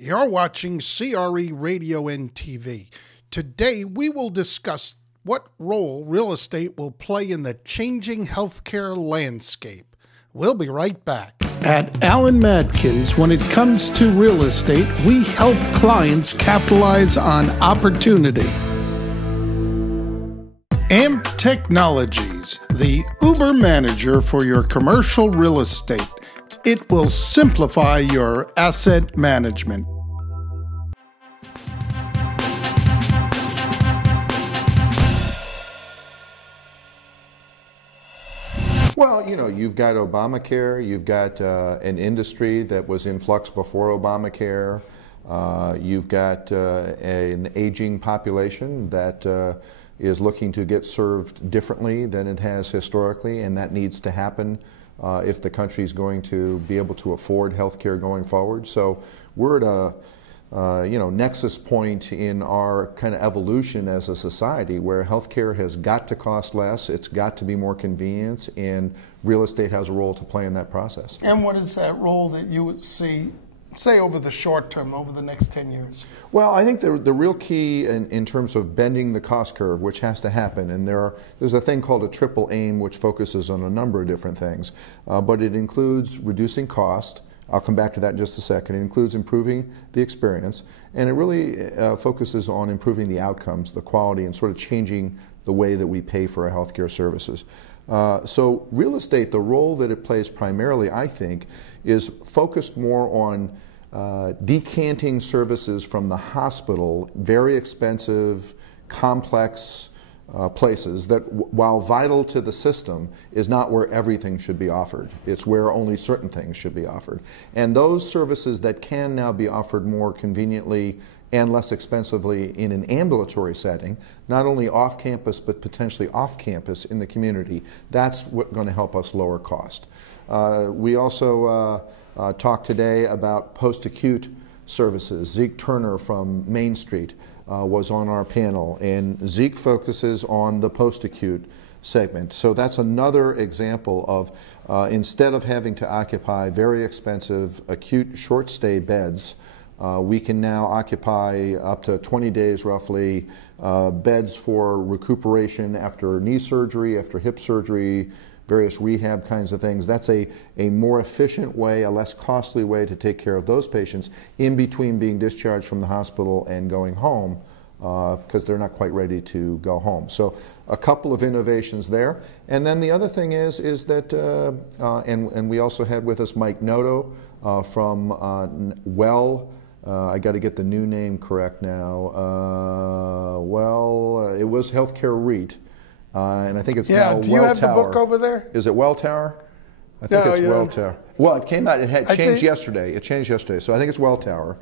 You're watching CRE Radio and TV. Today, we will discuss what role real estate will play in the changing healthcare landscape. We'll be right back. At Allen Madkins, when it comes to real estate, we help clients capitalize on opportunity. AMP Technologies, the Uber manager for your commercial real estate. It will simplify your asset management. Well, you've got Obamacare, you've got an industry that was in flux before Obamacare, you've got an aging population that is looking to get served differently than it has historically, and that needs to happen if the country is going to be able to afford health care going forward. So we're at a nexus point in our kind of evolution as a society where healthcare has got to cost less, it's got to be more convenient, and real estate has a role to play in that process. And what is that role that you would see, say, over the short term, over the next 10 years? Well, I think the real key in terms of bending the cost curve, which has to happen, and there's a thing called a triple aim which focuses on a number of different things, but it includes reducing cost. I'll come back to that in just a second. It includes improving the experience, and it really focuses on improving the outcomes, the quality, and sort of changing the way that we pay for our healthcare services. So real estate, the role that it plays primarily, I think, is focused more on decanting services from the hospital, very expensive, complex places that, while vital to the system, is not where everything should be offered. It's where only certain things should be offered. And those services that can now be offered more conveniently and less expensively in an ambulatory setting, not only off campus but potentially off campus in the community, that's what's going to help us lower cost. We also talked today about post-acute services. Zeke Turner from Main Street was on our panel, and Zeke focuses on the post-acute segment. So that's another example of instead of having to occupy very expensive acute short-stay beds, we can now occupy up to 20 days roughly beds for recuperation after knee surgery, after hip surgery, various rehab kinds of things. That's a more efficient way, a less costly way to take care of those patients in between being discharged from the hospital and going home because they're not quite ready to go home. So a couple of innovations there. And then the other thing is that, and we also had with us Mike Noto from I got to get the new name correct now. It was Healthcare REIT. And I think it's now Welltower. Do you have the book over there? Is it Welltower? I think it's Welltower. Well, it came out, it had changed yesterday. It changed yesterday, so I think it's Welltower.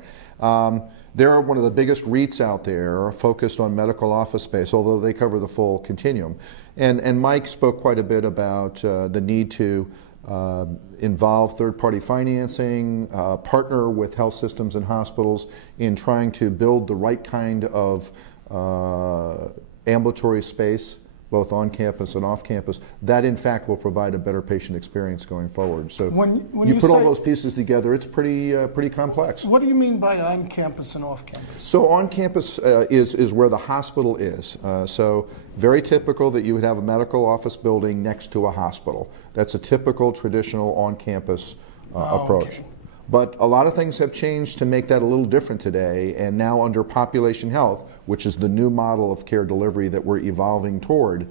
They're one of the biggest REITs out there, focused on medical office space, although they cover the full continuum. And Mike spoke quite a bit about the need to involve third-party financing, partner with health systems and hospitals in trying to build the right kind of ambulatory space, both on campus and off campus, that in fact will provide a better patient experience going forward. So when you put all those pieces together, it's pretty complex. What do you mean by on campus and off campus? So on campus is where the hospital is. So very typical that you would have a medical office building next to a hospital. That's a typical traditional on campus approach. Okay. But a lot of things have changed to make that a little different today, and now under population health, which is the new model of care delivery that we're evolving toward,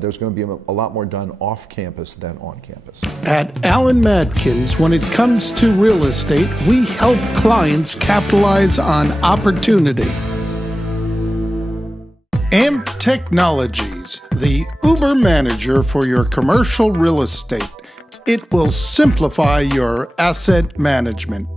there's going to be a lot more done off campus than on campus. At Allen Madkins, when it comes to real estate, we help clients capitalize on opportunity. AMP Technologies, the Uber manager for your commercial real estate. It will simplify your asset management.